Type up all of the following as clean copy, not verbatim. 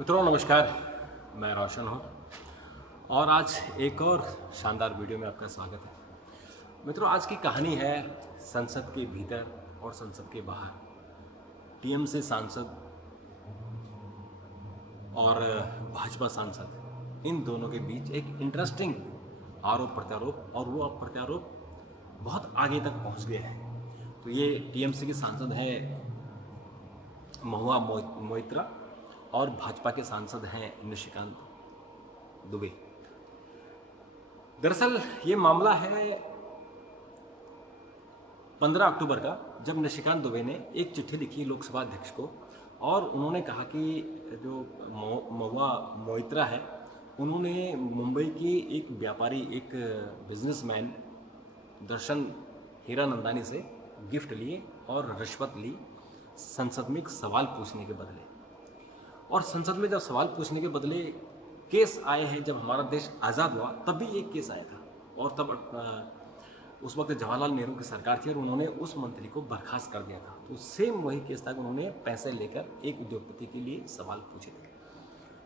मित्रों नमस्कार, मैं रोशन हूँ और आज एक और शानदार वीडियो में आपका स्वागत है। मित्रों आज की कहानी है संसद के भीतर और संसद के बाहर, टीएमसी सांसद और भाजपा सांसद, इन दोनों के बीच एक इंटरेस्टिंग आरोप प्रत्यारोप, और वो प्रत्यारोप बहुत आगे तक पहुँच गया है। तो ये टीएमसी के सांसद हैं महुआ मोइत्रा और भाजपा के सांसद हैं निशिकांत दुबे। दरअसल ये मामला है 15 अक्टूबर का, जब निशिकांत दुबे ने एक चिट्ठी लिखी लोकसभा अध्यक्ष को और उन्होंने कहा कि जो महुआ मोइत्रा है उन्होंने मुंबई की एक व्यापारी, एक बिजनेसमैन दर्शन हीरानंदानी से गिफ्ट लिए और रिश्वत ली संसद में एक सवाल पूछने के बदले। और संसद में जब सवाल पूछने के बदले केस आए हैं, जब हमारा देश आज़ाद हुआ तब भी एक केस आया था, और तब उस वक्त जवाहरलाल नेहरू की सरकार थी और उन्होंने उस मंत्री को बर्खास्त कर दिया था। तो सेम वही केस था कि उन्होंने पैसे लेकर एक उद्योगपति के लिए सवाल पूछे थे।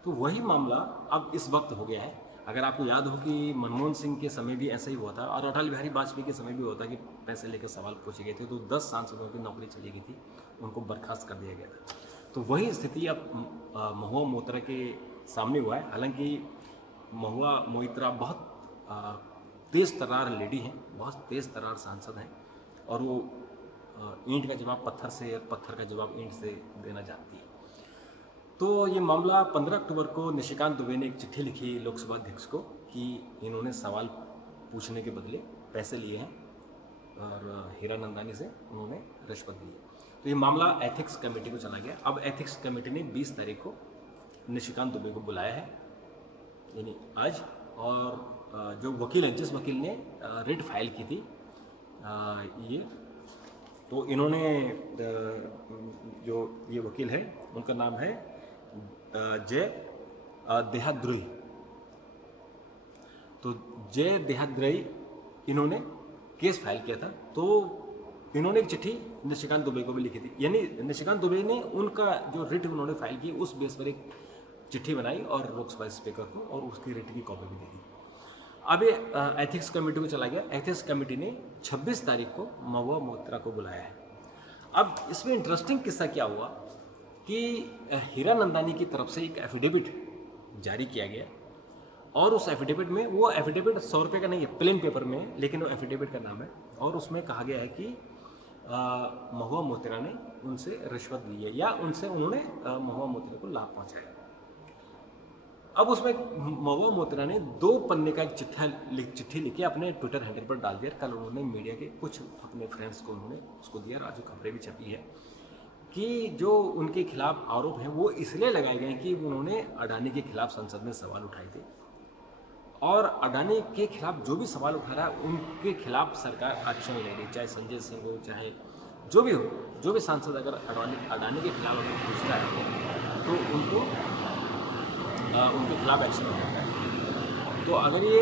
तो वही मामला अब इस वक्त हो गया है। अगर आपको याद हो कि मनमोहन सिंह के समय भी ऐसा ही हुआ था और अटल बिहारी वाजपेयी के समय भी हुआ था कि पैसे लेकर सवाल पूछे गए थे, तो 10 सांसदों की नौकरी चली गई थी, उनको बर्खास्त कर दिया गया था। तो वही स्थिति अब महुआ मोइत्रा के सामने हुआ है। हालांकि महुआ मोइत्रा बहुत तेज़ तर्रार लेडी हैं, बहुत तेज़ तर्रार सांसद हैं, और वो ईंट का जवाब पत्थर से और पत्थर का जवाब ईंट से देना जानती है। तो ये मामला 15 अक्टूबर को निशिकांत दुबे ने एक चिट्ठी लिखी लोकसभा अध्यक्ष को कि इन्होंने सवाल पूछने के बदले पैसे लिए हैं और हीरानंदानी से उन्होंने रिश्वत दी है। तो ये मामला एथिक्स कमेटी को चला गया। अब एथिक्स कमेटी ने 20 तारीख को निशिकांत दुबे को बुलाया है, यानी आज, और जो वकील है, जिस वकील ने रिट फाइल की थी ये, तो इन्होंने जो ये वकील है उनका नाम है जय देहाद्रोही। तो जय देहाद्रोही इन्होंने केस फाइल किया था, तो इन्होंने एक चिट्ठी निशिकांत दुबे को भी लिखी थी। यानी निशिकांत दुबे ने उनका जो रिट उन्होंने फाइल की उस बेस पर एक चिट्ठी बनाई और लोकसभा स्पीकर को, और उसकी रिट की कॉपी भी दे दी। अब ये एथिक्स कमेटी को चला गया। एथिक्स कमेटी ने 26 तारीख को महुआ मोइत्रा को बुलाया है। अब इसमें इंटरेस्टिंग किस्सा क्या हुआ कि हीरानंदानी की तरफ से एक एफिडेविट जारी किया गया, और उस एफिडेविट में, वो एफिडेविट 100 रुपये का नहीं है, प्लेन पेपर में, लेकिन वो एफिडेविट का नाम है, और उसमें कहा गया है कि महुआ मोइत्रा ने उनसे रिश्वत ली है या उन्होंने महुआ मोइत्रा को लाभ पहुंचाया। अब उसमें महुआ मोइत्रा ने 2 पन्ने का एक चिट्ठी लिखी अपने ट्विटर हैंडल पर डाल दिया। कल उन्होंने मीडिया के कुछ अपने फ्रेंड्स को उन्होंने उसको दिया, आज खबरें भी छपी है कि जो उनके खिलाफ आरोप हैं वो इसलिए लगाए गए कि उन्होंने अडानी के खिलाफ संसद में सवाल उठाए थे, और अडानी के खिलाफ जो भी सवाल उठा रहा है उनके खिलाफ सरकार एक्शन ले रही, चाहे संजय सिंह हो, चाहे जो भी हो, जो भी सांसद अगर अडानी के खिलाफ अगर पूछता है तो उनके खिलाफ एक्शन हो जाता है। तो अगर ये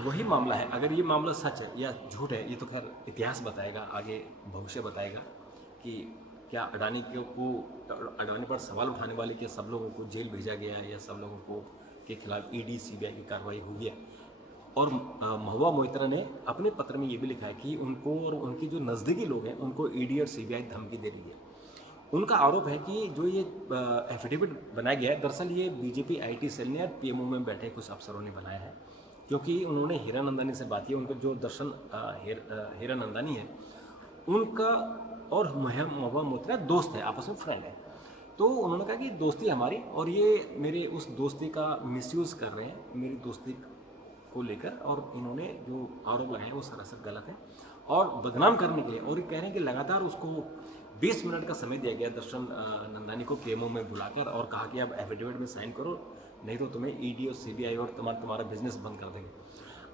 वही मामला है, अगर ये मामला सच है या झूठ है, ये तो खैर इतिहास बताएगा, आगे भविष्य बताएगा कि क्या अडानी पर सवाल उठाने वाले क्या सब लोगों को जेल भेजा गया या सब लोगों को के खिलाफ ईडी सीबीआई की कार्रवाई हुई है। और महुआ मोइत्रा ने अपने पत्र में ये भी लिखा है कि उनको और उनके जो नज़दीकी लोग हैं उनको ईडी और सीबीआई धमकी दे रही है। उनका आरोप है कि जो ये एफिडेविट बनाया गया है, दरअसल ये बीजेपी आईटी सेल ने और पीएमओ में बैठे कुछ अफसरों ने बनाया है, क्योंकि उन्होंने हीरानंदानी से बात की। उनका जो दर्शन हीरानंदानी है उनका और महुआ मोइत्रा दोस्त है, आपस में फ्रेंड है। तो उन्होंने कहा कि दोस्ती हमारी, और ये मेरे उस दोस्ती का मिसयूज़ कर रहे हैं, मेरी दोस्ती को लेकर, और इन्होंने जो आरोप लगाए वो सरासर गलत है और बदनाम करने के लिए। और ये कह रहे हैं कि लगातार उसको 20 मिनट का समय दिया गया दर्शन नंदानी को पीएमओ में बुलाकर, और कहा कि आप एफिडेविट में साइन करो, नहीं तो तुम्हें ईडी और सीबीआई और तुम्हारा बिजनेस बंद कर देंगे।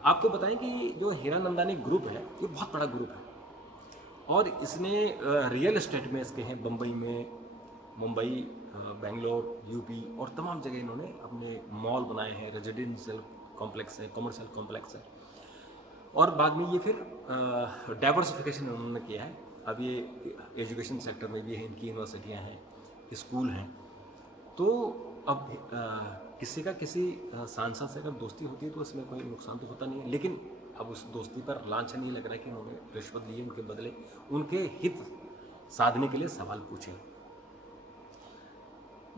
आपको बताएं कि जो हीरानंदानी ग्रुप है ये बहुत बड़ा ग्रुप है, और इसने रियल एस्टेट में इसके हैं बम्बई में, मुंबई, बेंगलोर, यूपी और तमाम जगह इन्होंने अपने मॉल बनाए हैं, रेजिडेंशियल कॉम्प्लेक्स है, कमर्शियल कॉम्प्लेक्स है, और बाद में ये फिर डाइवर्सिफिकेशन उन्होंने किया है। अब ये एजुकेशन सेक्टर में भी है, इनकी यूनिवर्सिटियाँ हैं, स्कूल हैं। तो अब किसी का किसी सांसद से अगर दोस्ती होती है तो उसमें कोई नुकसान तो होता नहीं है, लेकिन अब उस दोस्ती पर लांछन ये लग रहा है कि उन्होंने रिश्वत ली है, उनके बदले उनके हित साधने के लिए सवाल पूछे।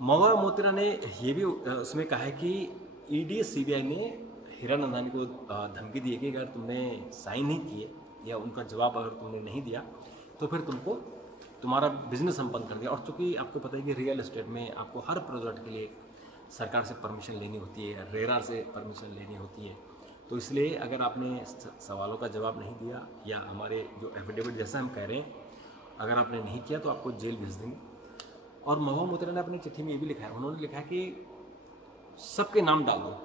महुआ मोइत्रा ने ये भी उसमें कहा है कि ईडी सीबीआई ने हीरानंदानी को धमकी दी है कि अगर तुमने साइन नहीं किए या उनका जवाब अगर तुमने नहीं दिया तो फिर तुमको तुम्हारा बिजनेस हम बंद कर दिया। और चूँकि आपको पता है कि रियल एस्टेट में आपको हर प्रोजेक्ट के लिए सरकार से परमिशन लेनी होती है, रेरा से परमिशन लेनी होती है, तो इसलिए अगर आपने सवालों का जवाब नहीं दिया या हमारे जो एफिडेविट जैसा हम कह रहे हैं अगर आपने नहीं किया तो आपको जेल भेज देंगे। और महुआ मोइत्रा ने अपनी चिट्ठी में ये भी लिखा है, उन्होंने लिखा है कि सबके नाम डाल दो,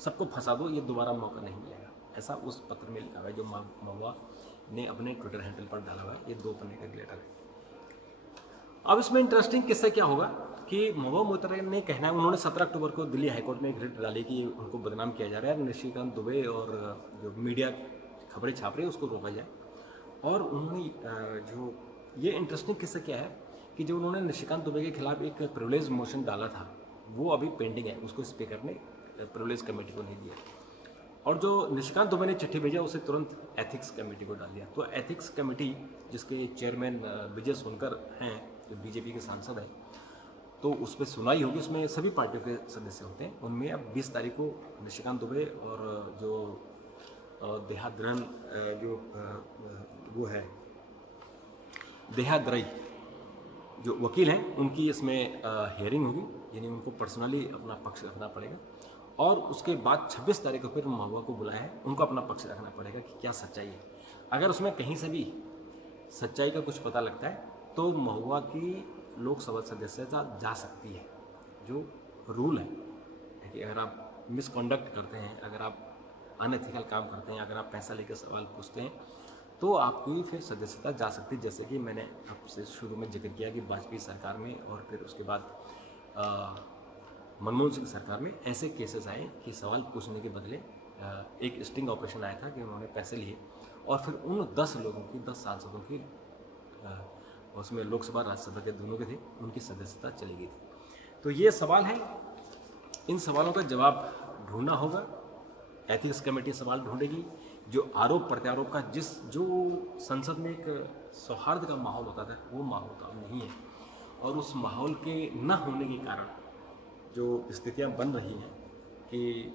सबको फंसा दो, ये दोबारा मौका नहीं मिलेगा, ऐसा उस पत्र में लिखा हुआ है जो महुआ ने अपने ट्विटर हैंडल पर डाला हुआ है। ये 2 पन्ने का लेटर है। अब इसमें इंटरेस्टिंग किस्सा क्या होगा कि महुआ मोइत्रा ने कहना है, उन्होंने 17 अक्टूबर को दिल्ली हाईकोर्ट में एक रिट डाली कि उनको बदनाम किया जा रहा है, निशिकांत दुबे और जो मीडिया खबरें छाप रही है उसको रोका जाए। और उन्होंने जो ये इंटरेस्टिंग किस्सा क्या है कि जो उन्होंने निशिकांत दुबे के खिलाफ एक प्रिविलेज मोशन डाला था वो अभी पेंडिंग है, उसको स्पीकर ने प्रिविलेज कमेटी को नहीं दिया। और जो निशिकांत दुबे ने चिट्ठी भेजा उसे तुरंत एथिक्स कमेटी को डाल दिया। तो एथिक्स कमेटी जिसके चेयरमैन विजय सोनकर हैं, जो बीजेपी के सांसद हैं, तो उस पर सुनवाई होगी, उसमें सभी पार्टियों के सदस्य होते हैं। उनमें अब 20 तारीख को निशिकांत दुबे और जो देहाद्रन जो वो है देहाद्रई जो वकील हैं उनकी इसमें हियरिंग होगी, यानी उनको पर्सनली अपना पक्ष रखना पड़ेगा। और उसके बाद 26 तारीख को फिर महुआ को बुलाया है, उनको अपना पक्ष रखना पड़ेगा कि क्या सच्चाई है। अगर उसमें कहीं से भी सच्चाई का कुछ पता लगता है तो महुआ की लोकसभा सदस्यता जा सकती है। जो रूल है कि अगर आप मिसकंडक्ट करते हैं, अगर आप अनएथिकल काम करते हैं, अगर आप पैसा लेकर सवाल पूछते हैं तो आपकी फिर सदस्यता जा सकती है। जैसे कि मैंने आपसे शुरू में जिक्र किया कि वाजपेयी सरकार में और फिर उसके बाद मनमोहन सिंह सरकार में ऐसे केसेस आए कि सवाल पूछने के बदले एक स्टिंग ऑपरेशन आया था कि उन्होंने पैसे लिए और फिर उन 10 लोगों की 10 सांसदों की उसमें लोकसभा राज्यसभा के दोनों के थे, उनकी सदस्यता चली गई थी। तो ये सवाल है, इन सवालों का जवाब ढूंढना होगा। एथिक्स कमेटी सवाल ढूंढेगी। जो आरोप प्रत्यारोप का जो संसद में एक सौहार्द का माहौल होता था वो माहौल तो अब नहीं है। और उस माहौल के न होने के कारण जो स्थितियां बन रही हैं कि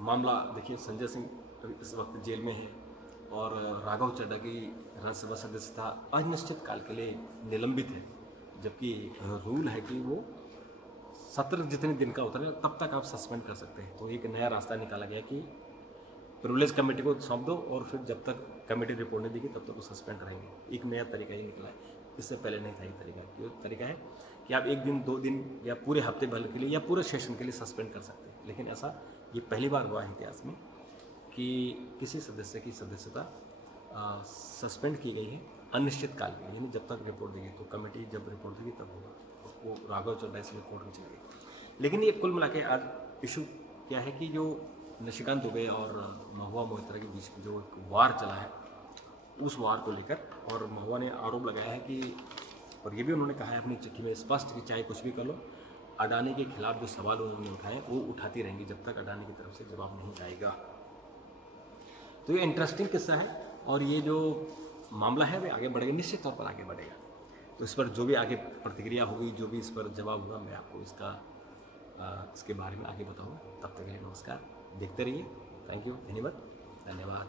मामला देखिए, संजय सिंह इस वक्त जेल में है और राघव चड्ढा की राज्यसभा सदस्यता अनिश्चित काल के लिए निलंबित है, जबकि रूल है कि वो सत्र जितने दिन का होता है तब तक आप सस्पेंड कर सकते हैं। तो एक नया रास्ता निकाला गया कि प्रिविलेज कमेटी को सौंप दो और फिर जब तक कमेटी रिपोर्ट नहीं देगी तब तक वो सस्पेंड रहेंगे। एक नया तरीका ये निकला है, इससे पहले नहीं था ये तरीका। ये तरीका है कि आप 1 दिन 2 दिन या पूरे हफ्ते भर के लिए या पूरे सेशन के लिए सस्पेंड कर सकते हैं, लेकिन ऐसा ये पहली बार हुआ है इतिहास में कि किसी सदस्य की सदस्यता सस्पेंड की गई है अनिश्चित काल के लिए, यानी जब तक रिपोर्ट देगी। तो कमेटी जब रिपोर्ट देगी तब होगा। वो राघव चड्ढा इसलिए कोर्ट में चली गई। लेकिन ये कुल मिला के आज इशू क्या है कि जो निशिकांत दुबे और महुआ मोइत्रा के बीच जो एक वार चला है उस वार को लेकर, और महुआ ने आरोप लगाया है कि, और ये भी उन्होंने कहा है अपनी चिट्ठी में स्पष्ट कि चाहे कुछ भी कर लो, अडानी के खिलाफ जो सवाल उन्होंने उठाए वो उठाती रहेंगी जब तक अडानी की तरफ से जवाब नहीं आएगा। तो ये इंटरेस्टिंग किस्सा है और ये जो मामला है वो आगे बढ़ेगा, निश्चित तौर पर आगे बढ़ेगा। तो इस पर जो भी आगे प्रतिक्रिया होगी, जो भी इस पर जवाब होगा, मैं आपको इसके बारे में आगे बताऊँगा। तब तक के लिए नमस्कार, देखते रहिए। थैंक यू, धन्यवाद।